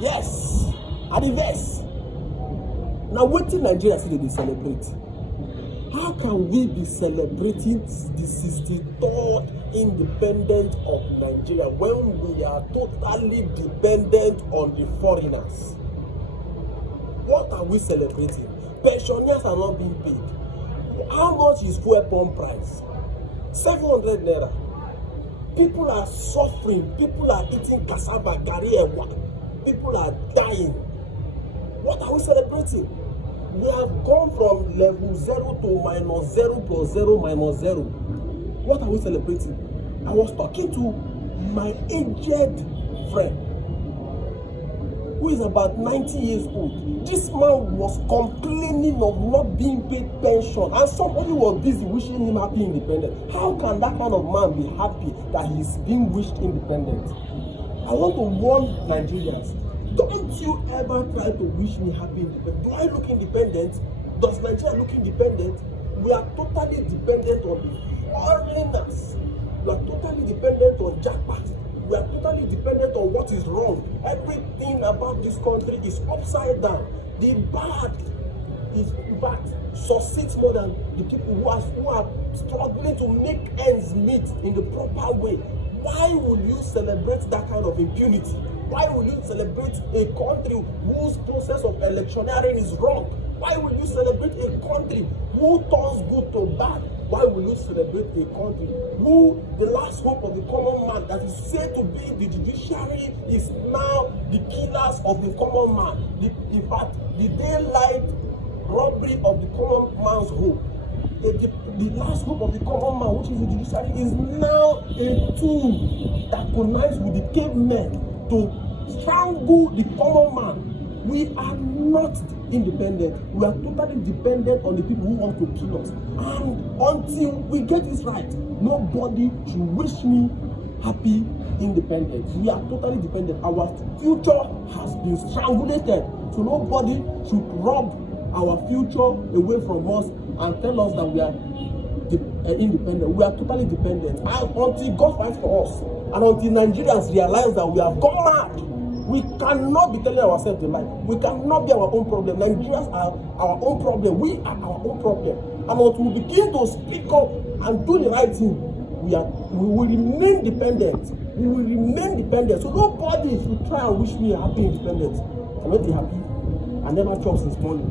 Yes, at the verse. Now, wetin Nigeria say they celebrate? How can we be celebrating the 63rd independence of Nigeria when we are totally dependent on the foreigners? What are we celebrating? Pensioners are not being paid. How much is fuel pump price? 700 naira. People are suffering. People are eating cassava, garri, ewa. People are dying. What are we celebrating? We have gone from level 0 to minus 0 plus 0 minus 0. What are we celebrating? I was talking to my aged friend who is about 90 years old. This man was complaining of not being paid pension, and somebody was busy wishing him happy independence. How can that kind of man be happy that he's being wished independent? I want to warn Nigerians. Don't you ever try to wish me happy independence. Do I look independent? Does Nigeria look independent? We are totally dependent on the foreigners. We are totally dependent on jackpot. We are totally dependent on what is wrong. Everything about this country is upside down. The bad is bad succeeds more than the people who are struggling to make ends meet in the proper way. Why will you celebrate that kind of impunity? Why will you celebrate a country whose process of electioneering is wrong? Why will you celebrate a country who turns good to bad? Why will you celebrate a country who the last hope of the common man that is said to be the judiciary is now the killers of the common man? In fact, the daylight robbery of the common man's hope. The last hope of the common man, which is the judiciary, is now a tool that connives with the cavemen to strangle the common man. We are not independent. We are totally dependent on the people who want to kill us. And until we get this right, nobody should wish me happy independence. We are totally dependent. Our future has been strangulated. So nobody should rob our future away from us and tell us that we are independent. We are totally dependent. And until God fights for us, and until Nigerians realize that we have gone mad, we cannot be telling ourselves the lie. We cannot be our own problem. Nigerians are our own problem. We are our own problem. And until we begin to speak up and do the right thing, we will remain dependent. We will remain dependent. So nobody should try and wish me a happy independence. I'm not happy. I never chop since morning.